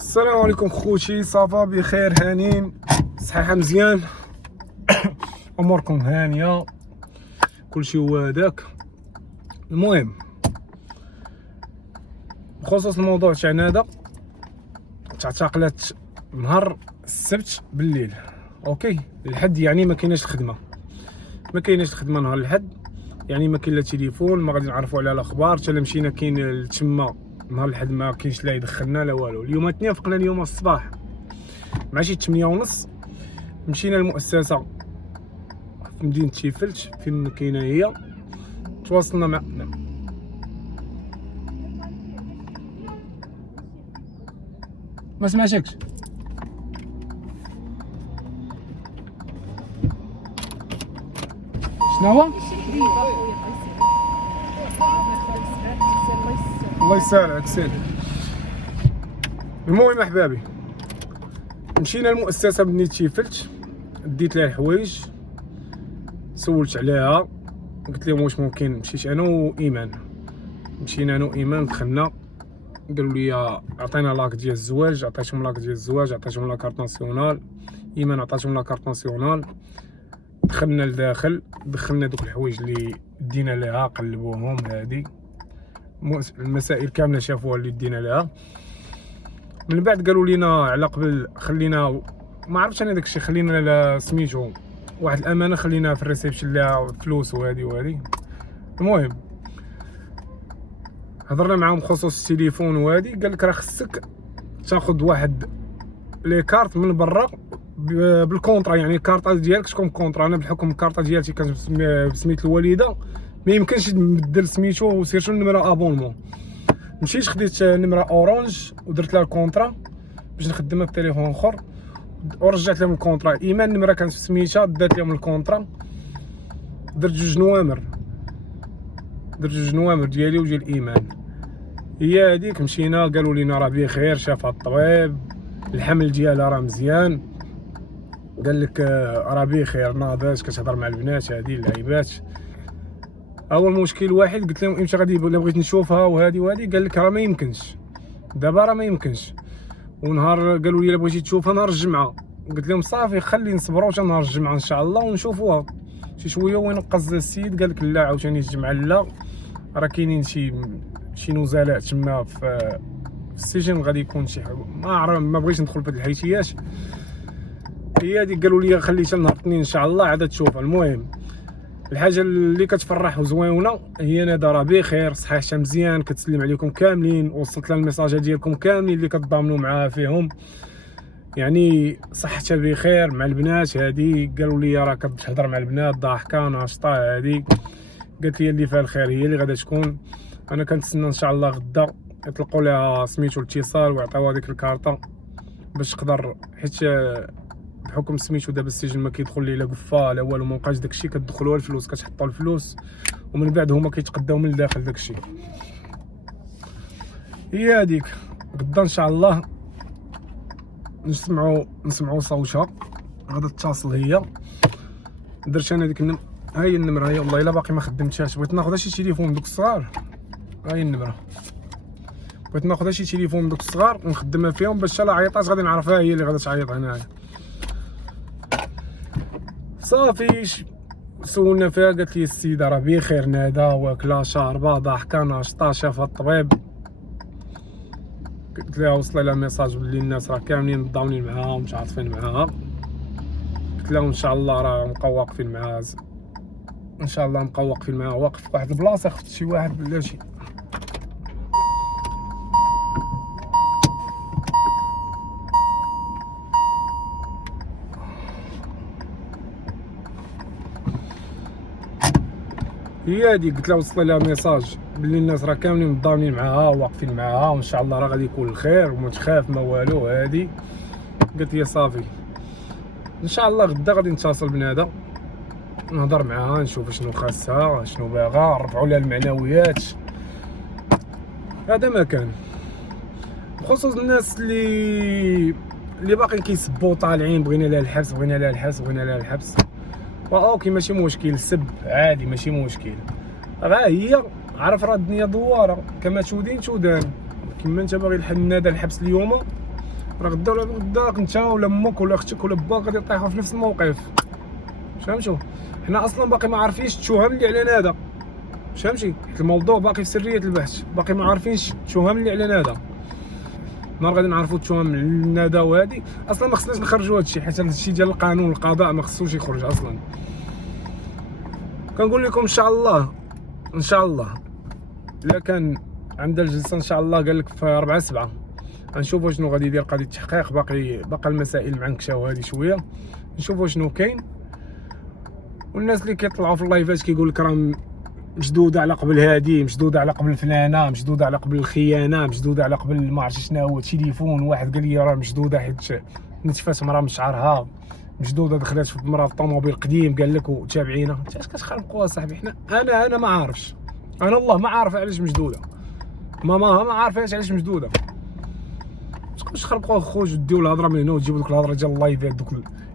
السلام عليكم خوتي، صافا بخير هانين صحيحه مزيان اموركم هانيه كلشي هو هذاك. المهم بخصوص الموضوع تاعنا هذا تعتقلات نهار السبت بالليل، اوكي الحد يعني ما كايناش الخدمه نهار الحد، يعني ما كاين لا تليفون، ما غادي نعرفوا على الاخبار، حتى لا مشينا كاين تما نهار الحد ما كاينش لا يدخلنا لا والو. اليوم الاثنين فقنا اليوم الصباح مع شي 8:30 مشينا للمؤسسه في مدينه تيفلت فين كاينه هي، تواصلنا مع ما سمعتكش. شنو هو؟ الله يسهلك سير. المهم احبابي مشينا للمؤسسه بني تيفلت، ديت لها الحوايج، سولت عليها، قلت لهم واش ممكن. مشيت انا وايمان، مشينا انا وايمان دخلنا، قالوا لي عطينا لاك ديال الزواج، عطيتهم لاك ديال الزواج، عطيتهم لا كارت ناسيونال، ايمان عطاتهم لا كارت ناسيونال. دخلنا لداخل، دخلنا دوك الحوايج اللي دينا لها، قلبوهم هادي المسائل كامله شافوها اللي دينا لها. من بعد قالوا لنا على قبل خلينا، ما عرفتش انا داكشي، خلينا سميتو واحد الامانه، خلينا في الريسبشن لها فلوس وهادي. المهم هضرنا معاهم بخصوص التليفون وهادي، قال لك راه خصك تاخذ واحد لي كارت من برا بالكونطرا، يعني الكارطه ديالك تكون كونطرا. انا بحكم الكارطه ديالتي كانت بسميت الوالده ما يمكنش نبدل سميتو وسيرتو النمره ابونمون. مشيت خديت نمره اورانج ودرت لها الكونطرا باش نخدمها بتليفون اخر، ورجعت لهم الكونطرا. ايمان النمره كانت سميتها، دات لهم الكونطرا، درت جوج نوامر ديالي وديال ايمان. هي هذيك مشينا، قالوا لنا راه بخير، شافها الطبيب، الحمل ديالها راه مزيان، قال لك راه بخير، ناضت كتهضر مع البنات هذه اللعيبات. اول مشكل واحد قلت لهم امتى غادي، الا بغيت نشوفها وهذه قال لك راه ما يمكنش دابا، راه ما يمكنش. ونهار قالوا لي الا بغيتي تشوفها نهار الجمعه، قلت لهم صافي خلي نصبروا حتى نهار الجمعه ان شاء الله ونشوفوها. شي شويه وينقص السيد، قال لك لا عاوتاني الجمعه لا، راه كاينين شي نزلاء تما في السجن، غادي يكون شي ما عرف، ما بغيتش ندخل في هاد الحيتيات. هي هذيك قالوا لي خليتها نهار الاثنين ان شاء الله عاد تشوفها. المهم الحاجه اللي كتفرح وزوينه هي ندى راه بخير، صحيحتها مزيان، كتسلم عليكم كاملين، وصلت لها الميساج ديالكم كاملين اللي كتضامنوا معاها فيهم، يعني صحتها بخير مع البنات. هذه قالوا لي راه كتهضر مع البنات ضاحكه ناشطه، هذه قالت لي اللي فيها الخير هي اللي غادا تكون. انا كنتسنى ان شاء الله غدا يطلقوا لها سميتو الاتصال ويعطيوها ديك الكارطه باش تقدر، حيت بحكم سميتو دابا السجن ما كيدخل ليه لا قفه لا والو، ما بقاش داكشي، كتدخلوا الفلوس، كتحطوا الفلوس ومن بعد هما كيتقداو من الداخل داكشي. هي هذيك غدا ان شاء الله نسمعوا صوتها، غادا تتصل هي. درت انا ديك هاي النمره، هي والله الا باقي ما خدمتهاش، بغيت ناخذ شي تليفون دوك الصغار، هاي النمره، بغيت ناخذ شي تليفون دوك الصغار ونخدمها فيهم باش لا عيطات غادي نعرفها هي اللي غادا تعيط هنايا. صافي سولنا فيها، قالت لي السيده راه بخير، نادا واكله شاربه ضاحكه ناشطه، شافها الطبيب. قلت لها وصل لها ميساج بلي الناس راه كاملين مضاونين معاها ومتعاطفين معاها. قلت لها ان شاء الله راه نبقاو واقفين معاها، ان شاء الله نبقاو واقفين معاها. واقف في واحد البلاصه، خفت شي واحد بلا شي. هي هادي قلت لها وصل لها ميساج بلي الناس راه كاملين مضامنين معاها واقفين معاها، وان شاء الله راه غادي يكون الخير وما تخاف ما والو. هادي قالت لي صافي ان شاء الله غدا غادي نتصل بنادى نهضر معاها، نشوف شنو خاصها، شنو باغا، نرفعوا لها المعنويات. هذا ما كان. بخصوص الناس اللي باقيين كيسبوا طالعين، بغينا لها الحبس، اوكي ماشي مشكل، السب عادي ماشي مشكل، راه هي عارف راه الدنيا دواره، كما تودين تودان. كما انت باغي النادى الحبس اليوم راه غدا ولا غداك انت ولا امك ولا اختك ولا باك غادي طيحوا في نفس الموقف. فهمتوا؟ حنا اصلا باقي ما عارفينش التهم اللي على هذا. فهمتي؟ حيت الموضوع باقي في سريه البحث، باقي ما عارفينش التهم اللي على هذا. نهار غادي نعرفوا التهم الندى وهادي اصلا ما خصناش نخرجوا هادشي، حيت هادشي ديال القانون القضاء ما خصوش يخرج اصلا. كنقول لكم ان شاء الله ان شاء الله الا كان عندها الجلسه ان شاء الله قال لك في 4/7 غنشوفوا شنو غادي يدير قضيه التحقيق. باقي المسائل معنكشه وهذه شويه، نشوفوا شنو كاين. والناس اللي كيطلعوا في اللايفات كيقول لك راه مشدوده على قبل هادي، مشدوده على قبل فلانه، مشدوده على قبل الخيانه، مشدوده على قبل ما عرفتش شنو هو تليفون. واحد قال لي راه مشدوده حيت نتفات مرا من شعرها، مشدوده دخلت في مرا في طوموبيل قديم قال لك وتابعينا. اش كتخلقوا اصاحبي؟ حنا انا ما عارفش، انا والله ما عارف علاش مشدوده، ماما ما عارفاش علاش مشدوده. تبقاوش تخربقوا الخوج وديو الهضره من هنا وتجيبوا ديك الهضره ديال اللايفات. دوك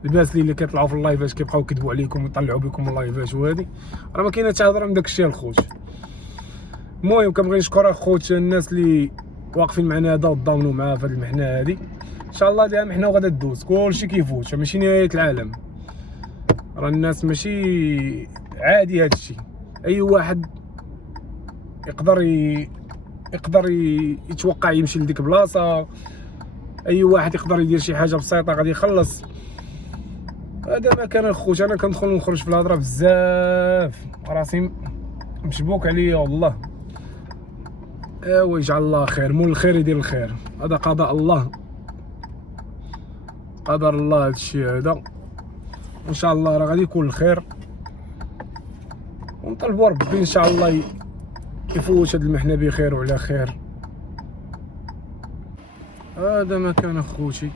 الباس اللي كيطلعوا في اللايفات كيبقاو يكذبوا عليكم ويطلعوا بكم اللايفات وهادي، راه ما كاينه حتى هضره من داك الشيء الخوت. المهم كنبغي نشكر اخوت الناس اللي واقفين معنا هذا وتضامنوا معاه في هذه المحنه هذه. ان شاء الله ديال المحنه وغادا تدوز، كلشي كيفوت، ماشي نهايه العالم. راه الناس ماشي عادي هذا الشيء، اي واحد يقدر يتوقع يمشي لديك البلاصه، اي واحد يقدر يدير شي حاجه بسيطه غادي يخلص. هذا ما كان الخوت. انا كندخل ونخرج في الهضره بزاف، راسي مشبوك عليا والله. ويجعل الله خير، مول الخير يدير الخير، هذا قضاء الله، قدر الله هذا الشيء هذا. ان شاء الله راه غادي يكون الخير، ونطلبوا ربي ان شاء الله يفوت هاد المحنه بخير وعلى خير. هذا ما كان اخوتي.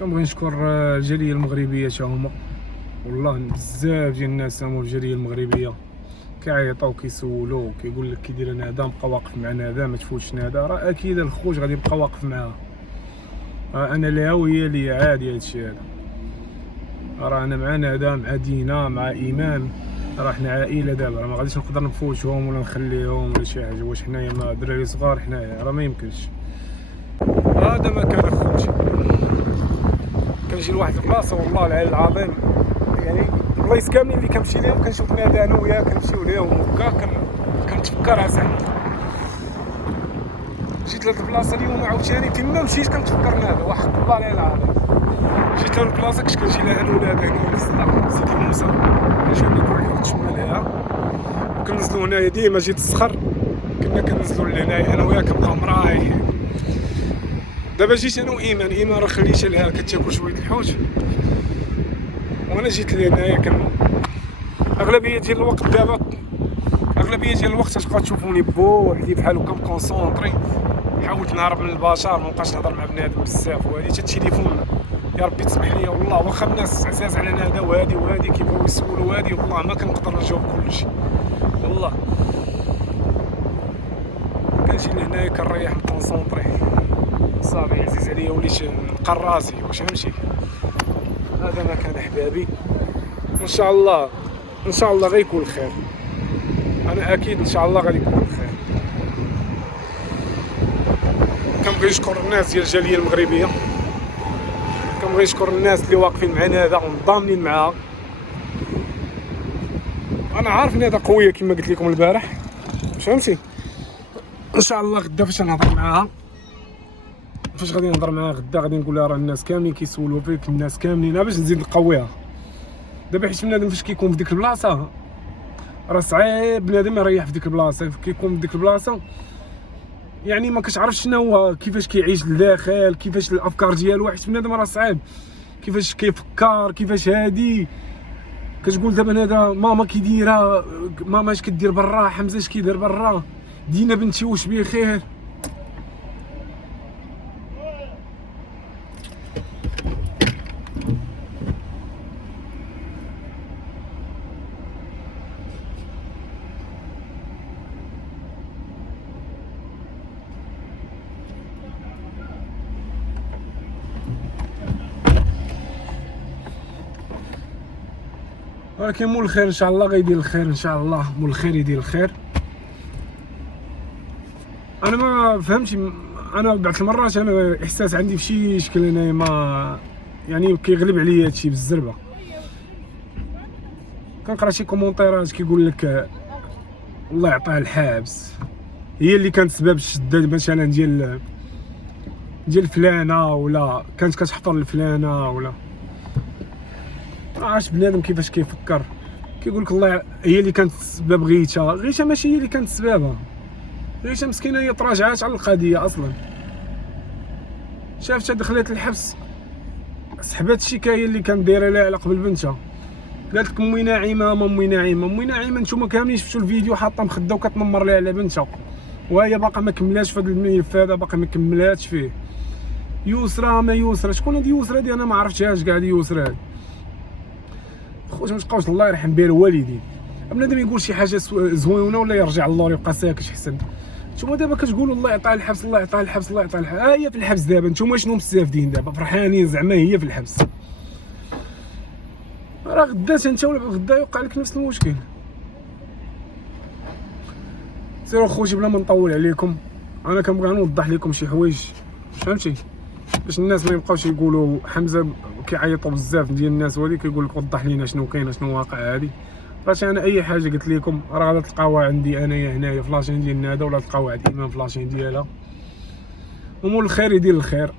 كنبغي نشكر الجاليه المغربيه تا هما، والله بزاف ديال الناس سامو في الجاليه المغربيه كيعيطوا كيسولوا كيقول لك كي داير انا هذا بقى واقف معنا هذا ما تفوتش هذا. راه اكيد الخوت غادي يبقى واقف معاها، انا ليها وهي ليا، عادي هذا الشيء هذا. راه انا مع ندى مع دينا مع ايمان، راه حنا عائله دابا، راه ما غاديش نقدر نفوتهم ولا نخليهم ولا شي حاجه. واش حنايا ما دراري صغار حنايا؟ راه ما يمكنش. هذا ما كان اخوتي. كنجي لواحد البلاصه والله العلي العظيم، يعني البلايص كاملين اللي كنمشي ليهم كنشوف ندى انا وياه كنمشيو ليهم هكا كنتفكر اصاحبي. جيت لهاد البلاصه اليوم عاوتاني كنا مشيت كنتفكر ندى، وحق الله العلي العظيم. جيت لهاد البلاصه كنت كنجي لها انا ولاد هنا ونصدق سيدي موسى، كنجيو كل يوم تما ليها وكننزلو هنايا. ديما جيت الصخر كنا كننزلو لهنايا انا وياه كنبقاو مرايحين. دابا جيت انا وايمان راه خليتها لها كتاكل شويه الحوت، وانا جيت لهنايا. اغلبيه ديال الوقت دابا تبقاو تشوفوني بوحدي بحال هكا مكونسونطري. حاولت نهرب من البشر، ما نبقاش نهضر مع بنادم بزاف وهادي. حتى التليفون يا ربي تسمح لي والله، واخا الناس عزاز علينا هذا وهادي كيبغيو يسولوا هادي، والله ما كنقدر نجاوب كلشي والله. كنجي لهنايا كنريح مكونسونطري صافي عزيز عليا، وليت نلقى راسي واش نمشي. هذا ما كان احبابي. ان شاء الله غيكون الخير، انا اكيد ان شاء الله غادي يكون الخير. كنبغي نشكر الناس ديال الجاليه المغربيه، كنبغي نشكر الناس اللي واقفين معنا هذا ومضامنين معاها. انا عارف ان هذا قويه كما قلت لكم البارح، فهمتي. ان شاء الله غدا فاش نهضر معاها، فاش غادي نهضر معاها غدا غادي نقول لها راه الناس كاملين كيسولوا فيك، الناس كاملين باش نزيد نقويها. دابا حيت بنادم فاش كيكون في ديك البلاصه راه صعيب بنادم يريح في ديك البلاصه. كيكون في ديك البلاصه يعني ما كتعرفش شنو هو، كيفاش كيعيش لداخل، كيفاش الافكار ديالو. حيت بنادم راه صعيب كيفاش كيفكر، كيفاش هادي. كتقول دابا هذا ماما كي دايره، ماما اش كدير برا، حمزه اش كيدير برا، دينا بنتي واش بخير. ولكن مول الخير ان شاء الله غيدير الخير، ان شاء الله مول الخير يدير الخير. انا ما فهمتش، انا بعض المرات انا احساس عندي في شي شكل انايا ما يعني كيغلب عليا هادشي بالزربه. كنقرا شي كومونتيرات كيقول لك الله يعطيها الحبس، هي اللي كانت سبب الشده مثلا ديال فلانه، ولا كانت كتحفر لفلانه، ولا ما عرفتش بنادم كيفاش كيفكر. كيقول لك الله هي اللي كانت سبب غيتا ماشي هي اللي كانت سببها. غيتا مسكينه هي تراجعات على القضيه اصلا، شافتها دخلت الحبس، سحبات الشكايه اللي كانت دايره لها على قبل بنتها، قالت لك امي ناعمه امي ناعمه امي ناعمه. نتوما كاملين شفتوا الفيديو حاطه مخده وكتنمر ليها على بنتها، وهي باقا ما كملاتش في هذا الملف هذا، باقا ما كملاتش فيه. يسرى ما يسرى، شكون هادي يسرى هادي؟ انا ما عرفتهاش كاع هادي يسرى هادي. خوتي ما تبقاوش الله يرحم بها الوالدين، بنادم يقول شي حاجه زوينه ولا يرجع للور يبقى ساكت احسن. نتوما دابا كتقولوا الله يعطيها الحبس الله يعطيها الحبس الله يعطيها الحبس، هي في الحبس دابا. نتوما شنو مستافدين دابا؟ فرحانين زعما هي في الحبس؟ راه غدا انت ولا غدا يوقع لك نفس المشكل. سيروا خوتي بلا ما نطول عليكم، انا كنبغي نوضح لكم شي حوايج فهمتي، باش الناس ما يبقاوش يقولوا حمزه كيعيطوا بزاف ديال الناس ولي كيقول لك وضح لينا شنو كاين شنو واقع. هذه فاش انا اي حاجه قلت لكم راه غادي تلقاوها عندي انايا هنايا في لاشين ديال نادا، ولا تلقاوها عند ايمان في لاشين ديالها. ومول الخير يدير الخير.